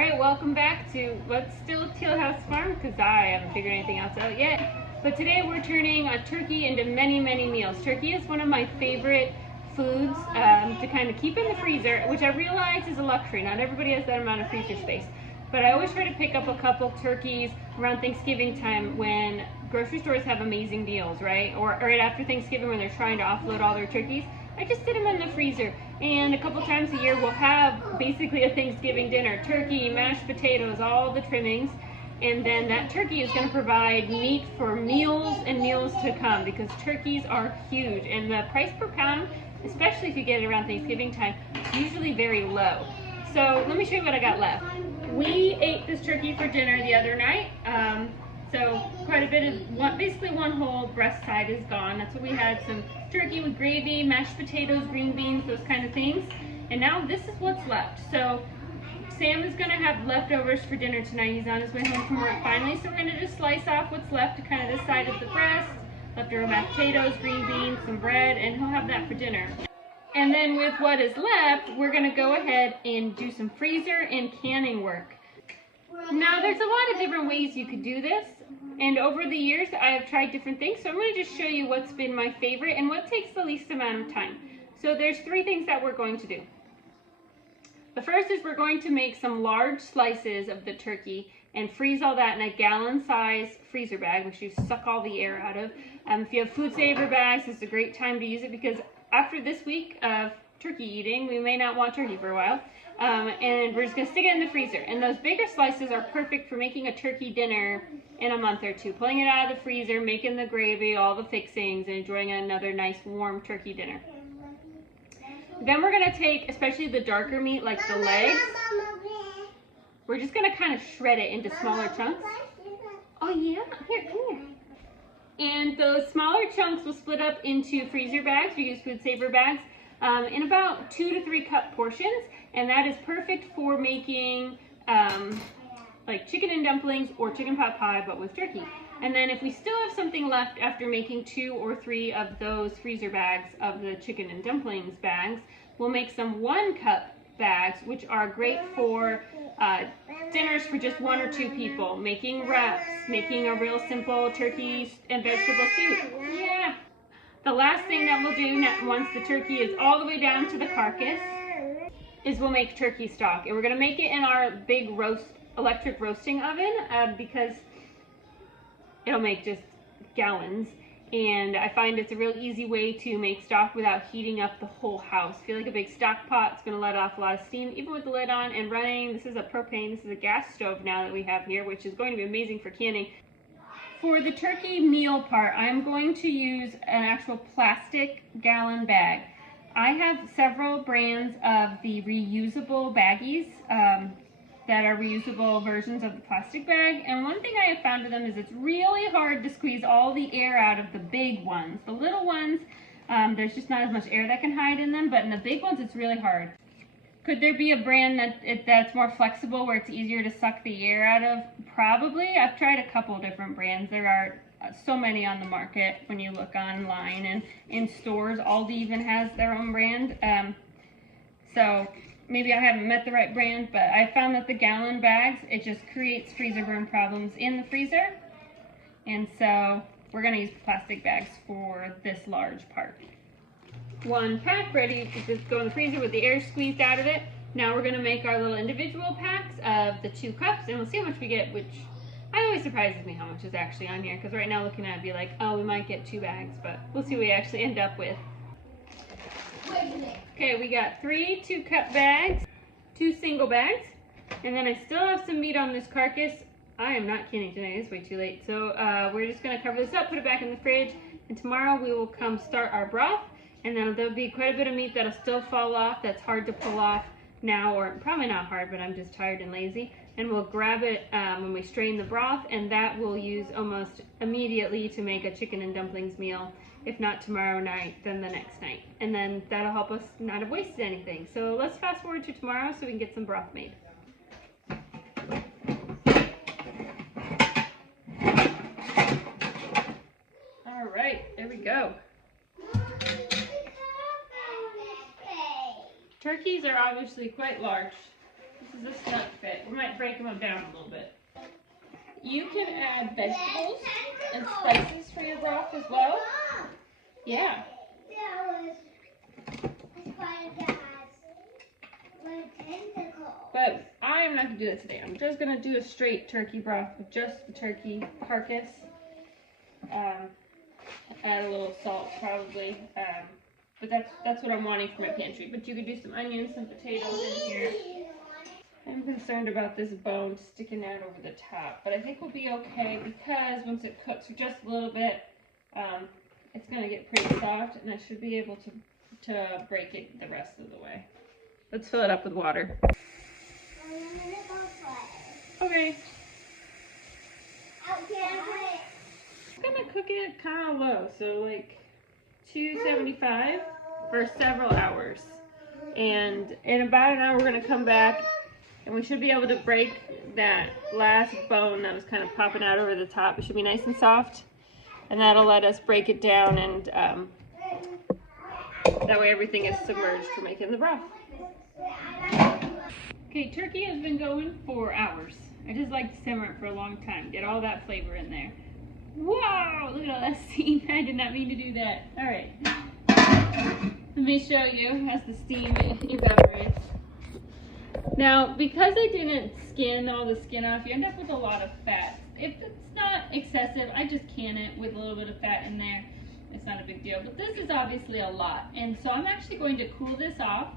Alright, welcome back to what's still Teal House Farm, because I haven't figured anything else out yet. But today we're turning a turkey into many meals. Turkey is one of my favorite foods to kind of keep in the freezer, which I realize is a luxury. Not everybody has that amount of freezer space. But I always try to pick up a couple turkeys around Thanksgiving time when grocery stores have amazing deals, right? Or right after Thanksgiving when they're trying to offload all their turkeys. I just sit them in the freezer, and a couple times a year we'll have basically a Thanksgiving dinner. Turkey, mashed potatoes, all the trimmings, and then that turkey is going to provide meat for meals and meals to come, because turkeys are huge, and the price per pound, especially if you get it around Thanksgiving time, is usually very low. So let me show you what I got left. We ate this turkey for dinner the other night. So quite a bit of, basically one whole breast side is gone. That's what we had, some turkey with gravy, mashed potatoes, green beans, those kind of things. And now this is what's left. So Sam is gonna have leftovers for dinner tonight. He's on his way home from work finally. So we're gonna just slice off what's left to kind of this side of the breast, leftover mashed potatoes, green beans, some bread, and he'll have that for dinner. And then with what is left, we're gonna go ahead and do some freezer and canning work. Now there's a lot of different ways you could do this, and over the years I have tried different things, so I'm going to just show you what's been my favorite and what takes the least amount of time. So there's three things that we're going to do. The first is we're going to make some large slices of the turkey and freeze all that in a gallon size freezer bag, which you suck all the air out of. If you have food saver bags, this is a great time to use it, because after this week of turkey eating, we may not want turkey for a while. And we're just going to stick it in the freezer. And those bigger slices are perfect for making a turkey dinner in a month or two. Pulling it out of the freezer, making the gravy, all the fixings, and enjoying another nice warm turkey dinner. Then we're going to take, especially the darker meat like the legs, we're just going to kind of shred it into smaller chunks. Oh yeah? Here, come here. And those smaller chunks will split up into freezer bags. We use food saver bags. In about 2 to 3 cup portions, and that is perfect for making like chicken and dumplings or chicken pot pie, but with turkey. And then if we still have something left after making 2 or 3 of those freezer bags of the chicken and dumplings bags, we'll make some 1 cup bags, which are great for dinners for just 1 or 2 people, making wraps, making a real simple turkey and vegetable soup. Yeah. The last thing that we'll do once the turkey is all the way down to the carcass is we'll make turkey stock. And we're going to make it in our big electric roasting oven because it'll make just gallons. And I find it's a real easy way to make stock without heating up the whole house. I feel like a big stock pot is going to let off a lot of steam, even with the lid on and running. This is a propane, this is a gas stove now that we have here, which is going to be amazing for canning. For the turkey meal part, I'm going to use an actual plastic gallon bag. I have several brands of the reusable baggies that are reusable versions of the plastic bag. And one thing I have found with them is it's really hard to squeeze all the air out of the big ones. The little ones, there's just not as much air that can hide in them, but in the big ones, it's really hard. Could there be a brand that's more flexible where it's easier to suck the air out of? Probably. I've tried a couple different brands. There are so many on the market when you look online and in stores. Aldi even has their own brand. So maybe I haven't met the right brand, but I found that the gallon bags, it just creates freezer burn problems in the freezer. And so we're going to use plastic bags for this large part. 1 pack ready to just go in the freezer with the air squeezed out of it. Now we're going to make our little individual packs of the 2 cups, and we'll see how much we get, which always surprises me how much is actually on here, because right now looking at it, I'd be like, oh, we might get 2 bags, but we'll see what we actually end up with. Okay, we got 3 2-cup bags, 2 single bags, and then I still have some meat on this carcass. I am not canning tonight, it's way too late, so we're just going to cover this up, put it back in the fridge, and tomorrow we will come start our broth. And then there'll be quite a bit of meat that'll still fall off, that's hard to pull off now, or probably not hard, but I'm just tired and lazy. And we'll grab it when we strain the broth, and that we'll use almost immediately to make a chicken and dumplings meal. If not tomorrow night, then the next night. And then that'll help us not have wasted anything. So let's fast forward to tomorrow so we can get some broth made. All right, there we go. Turkeys are obviously quite large. This is a snug fit. We might break them down a little bit. You can add vegetables and spices for your broth as well. Yeah. But I am not going to do that today. I'm just going to do a straight turkey broth with just the turkey carcass. Add a little salt probably. But that's what I'm wanting for my pantry. But you could do some onions, some potatoes in here. I'm concerned about this bone sticking out over the top. But I think we'll be okay because once it cooks for just a little bit, it's going to get pretty soft. And I should be able to break it the rest of the way. Let's fill it up with water. Okay. I'm gonna cook it kind of low, so like 275 for several hours. And in about an hour we're gonna come back and we should be able to break that last bone that was kind of popping out over the top. It should be nice and soft, and that'll let us break it down, and that way everything is submerged for making the broth. Okay, turkey has been going for hours. I just like to simmer it for a long time, get all that flavor in there. Wow, look at all that steam. I did not mean to do that. All right, let me show you as the steam evaporates. Now, because I didn't skin all the skin off, you end up with a lot of fat. If it's not excessive, I just can it with a little bit of fat in there. It's not a big deal, but this is obviously a lot. And so I'm actually going to cool this off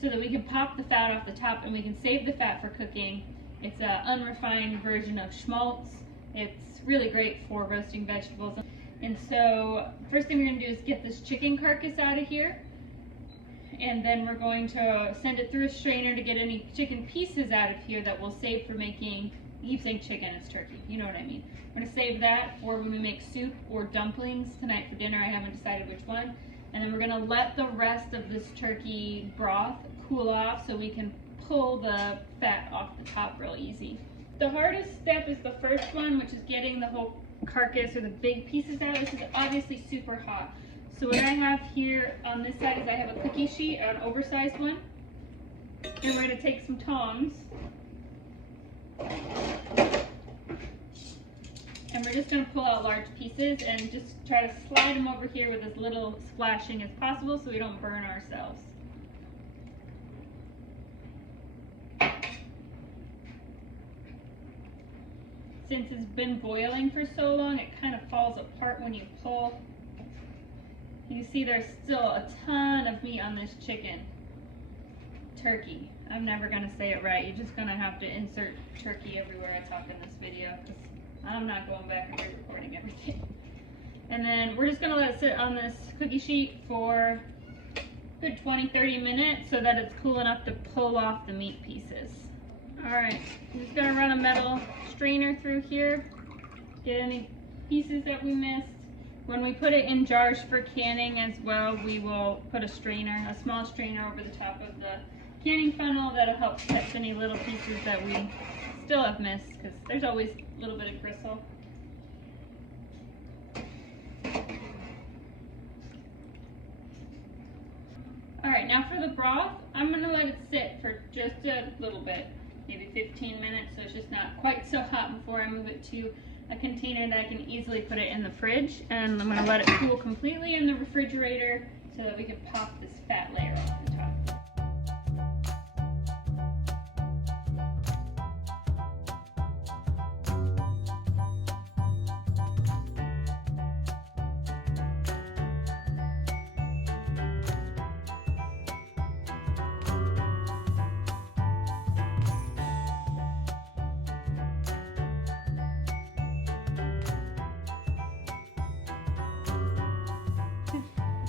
so that we can pop the fat off the top and we can save the fat for cooking. It's an unrefined version of schmaltz. It's really great for roasting vegetables. And so first thing we're going to do is get this chicken carcass out of here. And then we're going to send it through a strainer to get any chicken pieces out of here that we'll save for making, I keep saying chicken, it's turkey, you know what I mean. We're going to save that for when we make soup or dumplings tonight for dinner. I haven't decided which one. And then we're going to let the rest of this turkey broth cool off so we can pull the fat off the top real easy. The hardest step is the first one, which is getting the whole carcass or the big pieces out. This is obviously super hot. So what I have here on this side is I have a cookie sheet, an oversized one. And we're going to take some tongs. And we're just going to pull out large pieces and just try to slide them over here with as little splashing as possible so we don't burn ourselves. Since it's been boiling for so long, it kind of falls apart when you pull. You see there's still a ton of meat on this chicken. Turkey. I'm never going to say it right. You're just going to have to insert turkey everywhere I talk in this video, because I'm not going back and re-recording everything. And then we're just going to let it sit on this cookie sheet for a good 20-30 minutes so that it's cool enough to pull off the meat pieces. Alright, I'm just going to run a metal strainer through here, get any pieces that we missed. When we put it in jars for canning as well, we will put a strainer, a small strainer over the top of the canning funnel that'll help catch any little pieces that we still have missed, because there's always a little bit of gristle. Alright, now for the broth, I'm going to let it sit for just a little bit, maybe 15 minutes, so it's just not quite so hot before I move it to a container that I can easily put it in the fridge. And I'm going to let it cool completely in the refrigerator so that we can pop this fat layer off the top.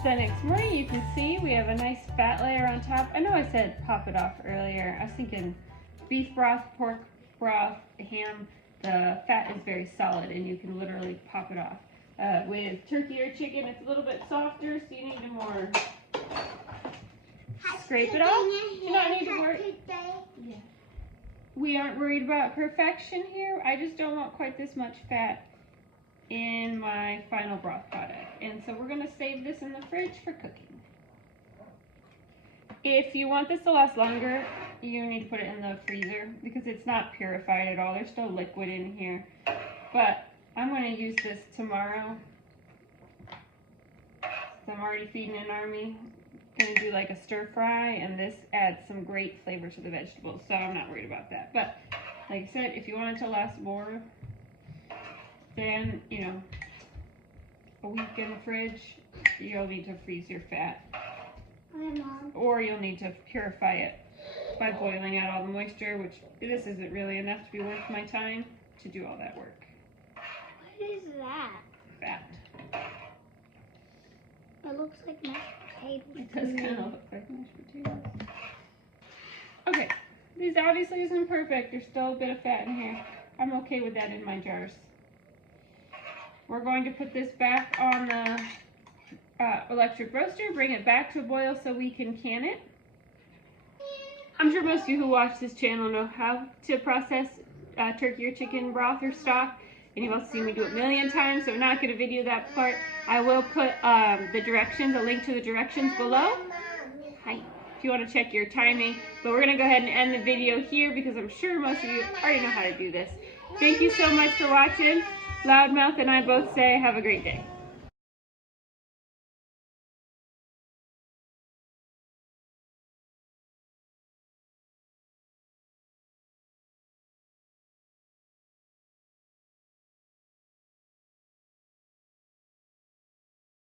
The next morning, you can see we have a nice fat layer on top. I know I said pop it off earlier. I was thinking beef broth, pork broth, ham, the fat is very solid and you can literally pop it off. With turkey or chicken, it's a little bit softer, so you need to more scrape it off. You don't need to worry. Yeah. We aren't worried about perfection here. I just don't want quite this much fat in my final broth product. And so we're going to save this in the fridge for cooking. If you want this to last longer, you need to put it in the freezer because it's not purified at all. There's still liquid in here. But I'm going to use this tomorrow. So I'm already feeding an army. I'm going to do like a stir fry, and this adds some great flavor to the vegetables. So I'm not worried about that. But like I said, if you want it to last more than, you know, a week in the fridge, you'll need to freeze your fat. Or you'll need to purify it by boiling out all the moisture, which this isn't really enough to be worth my time to do all that work. What is that? Fat. It looks like mashed potatoes. It does kind of look like mashed potatoes. Okay, this obviously isn't perfect. There's still a bit of fat in here. I'm okay with that in my jars. We're going to put this back on the electric roaster, bring it back to a boil so we can can it. I'm sure most of you who watch this channel know how to process turkey or chicken broth or stock, and you've also seen me do it a million times, so I'm not going to video that part. I will put the directions, a link to the directions below. Hi. If you want to check your timing, but we're going to go ahead and end the video here because I'm sure most of you already know how to do this. Thank you so much for watching. Loudmouth and I both say have a great day.